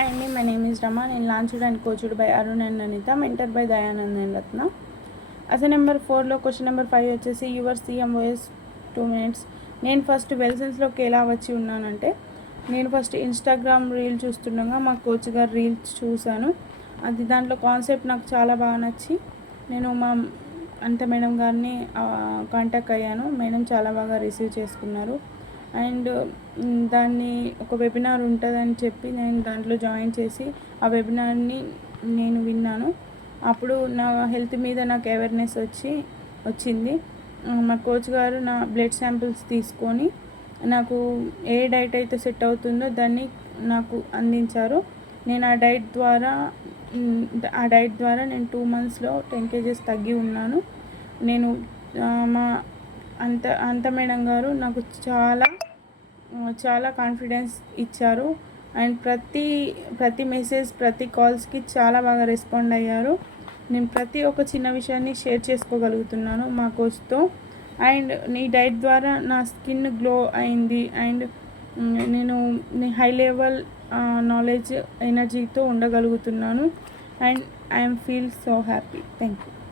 Hi అండి, my name is Rama. నేను launched and coached by Arun and Anitha, mentor by Dayanand and Ratna. అసలు number 4లో question number 5 వచ్చేసి యువర్ సీఎం వాయిస్ 2 minutes. నేను first వెల్సెన్స్లోకి ఎలా వచ్చి ఉన్నానంటే, నేను ఫస్ట్ ఇన్స్టాగ్రామ్ రీల్ చూస్తుండగా మా కోచ్ గారు రీల్స్ చూశాను. దాంట్లో కాన్సెప్ట్ నాకు చాలా బాగా నచ్చి నేను మా అనిత మేడం గారిని కాంటాక్ట్ అయ్యాను. మేడం చాలా బాగా రిసీవ్ చేసుకున్నారు. అండ్ దాన్ని ఒక వెబినార్ ఉంటుందని చెప్పి నేను దాంట్లో జాయిన్ చేసి ఆ వెబినార్ని నేను విన్నాను. అప్పుడు నా హెల్త్ మీద నాకు అవేర్నెస్ వచ్చింది. మా కోచ్ గారు నా బ్లడ్ శాంపిల్స్ తీసుకొని నాకు ఏ డైట్ అయితే సెట్ అవుతుందో దాన్ని నాకు అందించారు. నేను ఆ డైట్ ద్వారా నేను 2 monthsలో 10 kgs తగ్గి ఉన్నాను. నేను మా అంత మేడం గారు నాకు చాలా కాన్ఫిడెన్స్ ఇచ్చారు. అండ్ ప్రతి మెసేజ్, ప్రతి కాల్స్కి చాలా బాగా రెస్పాండ్ అయ్యారు. నేను ప్రతి ఒక్క చిన్న విషయాన్ని షేర్ చేసుకోగలుగుతున్నాను మా కోచ్తో. అండ్ నీ డైట్ ద్వారా నా స్కిన్ గ్లో అయింది. అండ్ నేను హై లెవెల్ నాలెడ్జ్, ఎనర్జీతో ఉండగలుగుతున్నాను. And I'm feel so happy. Thank you.